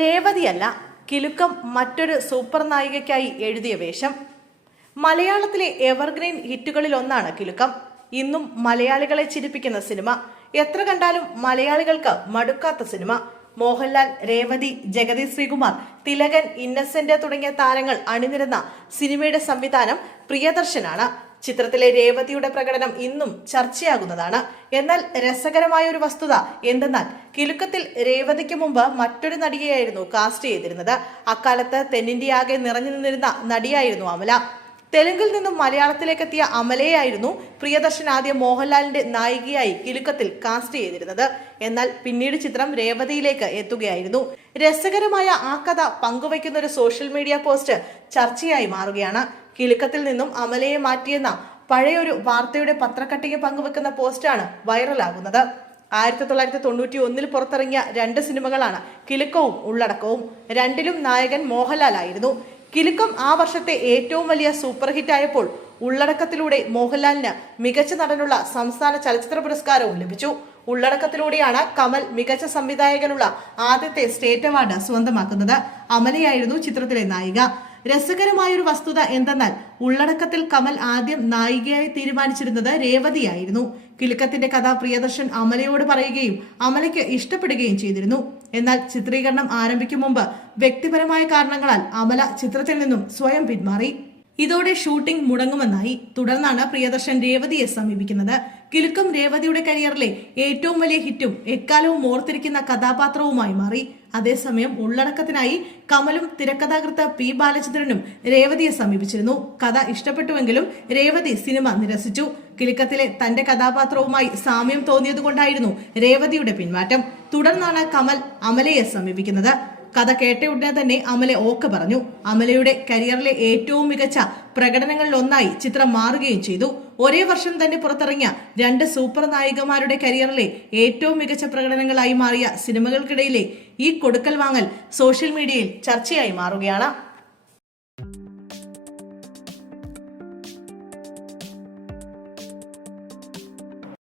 രേവതിയല്ല കിലുക്കം മറ്റൊരു സൂപ്പർ നായികയ്ക്കായി എഴുതിയ വേഷം. മലയാളത്തിലെ എവർഗ്രീൻ ഹിറ്റുകളിൽ ഒന്നാണ് കിലുക്കം. ഇന്നും മലയാളികളെ ചിരിപ്പിക്കുന്ന സിനിമ. എത്ര കണ്ടാലും മലയാളികൾക്ക് മടുക്കാത്ത സിനിമ. മോഹൻലാൽ രേവതി ജഗതി ശ്രീകുമാർ തിലകൻ ഇന്നസെന്റ് തുടങ്ങിയ താരങ്ങൾ അണിനിരുന്ന സിനിമയുടെ സംവിധാനം പ്രിയദർശനാണ്. ചിത്രത്തിലെ രേവതിയുടെ പ്രകടനം ഇന്നും ചർച്ചയാകുന്നതാണ്. എന്നാൽ രസകരമായ ഒരു വസ്തുത എന്തെന്നാൽ കിലുക്കത്തിൽ രേവതിക്ക് മുമ്പ് മറ്റൊരു നടിയെയായിരുന്നു കാസ്റ്റ് ചെയ്തിരുന്നത്. അക്കാലത്ത് തെന്നിന്ത്യയാകെ നിറഞ്ഞു നിന്നിരുന്ന നടിയായിരുന്നു അമല. തെലുങ്കിൽ നിന്നും മലയാളത്തിലേക്ക് എത്തിയ അമലയായിരുന്നു പ്രിയദർശൻ ആദ്യം മോഹൻലാലിന്റെ നായികയായി കിലുക്കത്തിൽ കാസ്റ്റ് ചെയ്തിരുന്നത്. എന്നാൽ പിന്നീട് ചിത്രം രേവതിയിലേക്ക് എത്തുകയായിരുന്നു. രസകരമായ ആ കഥ പങ്കുവയ്ക്കുന്ന ഒരു സോഷ്യൽ മീഡിയ പോസ്റ്റ് ചർച്ചയായി മാറുകയാണ്. കിലുക്കത്തിൽ നിന്നും അമലയെ മാറ്റിയെന്ന പഴയൊരു വാർത്തയുടെ പത്രക്കട്ടിക പങ്കുവെക്കുന്ന പോസ്റ്റാണ് വൈറലാകുന്നത്. ആയിരത്തി തൊള്ളായിരത്തി തൊണ്ണൂറ്റി ഒന്നിൽ പുറത്തിറങ്ങിയ രണ്ട് സിനിമകളാണ് കിലുക്കവും ഉള്ളടക്കവും. രണ്ടിലും നായകൻ മോഹൻലാൽ ആയിരുന്നു കിലുക്കം ആ വർഷത്തെ ഏറ്റവും വലിയ സൂപ്പർ ഹിറ്റ് ആയപ്പോൾ ഉള്ളടക്കത്തിലൂടെ മോഹൻലാലിന് മികച്ച നടനുള്ള സംസ്ഥാന ചലച്ചിത്ര പുരസ്കാരവും ലഭിച്ചു. ഉള്ളടക്കത്തിലൂടെയാണ് കമൽ മികച്ച സംവിധായകനുള്ള ആദ്യത്തെ സ്റ്റേറ്റ് അവാർഡ് സ്വന്തമാക്കുന്നത്. അമലയായിരുന്നു ചിത്രത്തിലെ നായിക. രസകരമായൊരു വസ്തുത എന്തെന്നാൽ ഉള്ളടക്കത്തിൽ കമൽ ആദ്യം നായികയായി തീരുമാനിച്ചിരുന്നത് രേവതിയായിരുന്നു. കിലുക്കത്തിന്റെ കഥ പ്രിയദർശൻ അമലയോട് പറയുകയും അമലയ്ക്ക് ഇഷ്ടപ്പെടുകയും ചെയ്തിരുന്നു. എന്നാൽ ചിത്രീകരണം ആരംഭിക്കും മുമ്പ് വ്യക്തിപരമായ കാരണങ്ങളാൽ അമല ചിത്രത്തിൽ നിന്നും സ്വയം പിന്മാറി. ഇതോടെ ഷൂട്ടിംഗ് മുടങ്ങുമെന്നായി. തുടർന്നാണ് പ്രിയദർശൻ രേവതിയെ സമീപിക്കുന്നത്. കിലുക്കം രേവതിയുടെ കരിയറിലെ ഏറ്റവും വലിയ ഹിറ്റും എക്കാലവും ഓർത്തിരിക്കുന്ന കഥാപാത്രവുമായി മാറി. അതേസമയം ഉള്ളടക്കത്തിനായി കമലും തിരക്കഥാകൃത്ത് പി ബാലചന്ദ്രനും രേവതിയെ സമീപിച്ചിരുന്നു. കഥ ഇഷ്ടപ്പെട്ടുവെങ്കിലും രേവതി സിനിമ നിരസിച്ചു. കിലുക്കത്തിലെ തന്റെ കഥാപാത്രവുമായി സാമ്യം തോന്നിയതുകൊണ്ടായിരുന്നു രേവതിയുടെ പിന്മാറ്റം തുടർന്നാണ് കമൽ അമലയെ സമീപിക്കുന്നത്. കഥ കേട്ട ഉടനെ തന്നെ അമല ഓക്കെ പറഞ്ഞു. അമലയുടെ കരിയറിലെ ഏറ്റവും മികച്ച പ്രകടനങ്ങളിൽ ഒന്നായി ചിത്രം മാറുകയും ചെയ്തു. ഒരേ വർഷം തന്നെ പുറത്തിറങ്ങിയ രണ്ട് സൂപ്പർ നായികമാരുടെ കരിയറിലെ ഏറ്റവും മികച്ച പ്രകടനങ്ങളായി മാറിയ സിനിമകൾക്കിടയിലെ ഈ കൊടുക്കൽ വാങ്ങൽ സോഷ്യൽ മീഡിയയിൽ ചർച്ചയായി മാറുകയാണ്.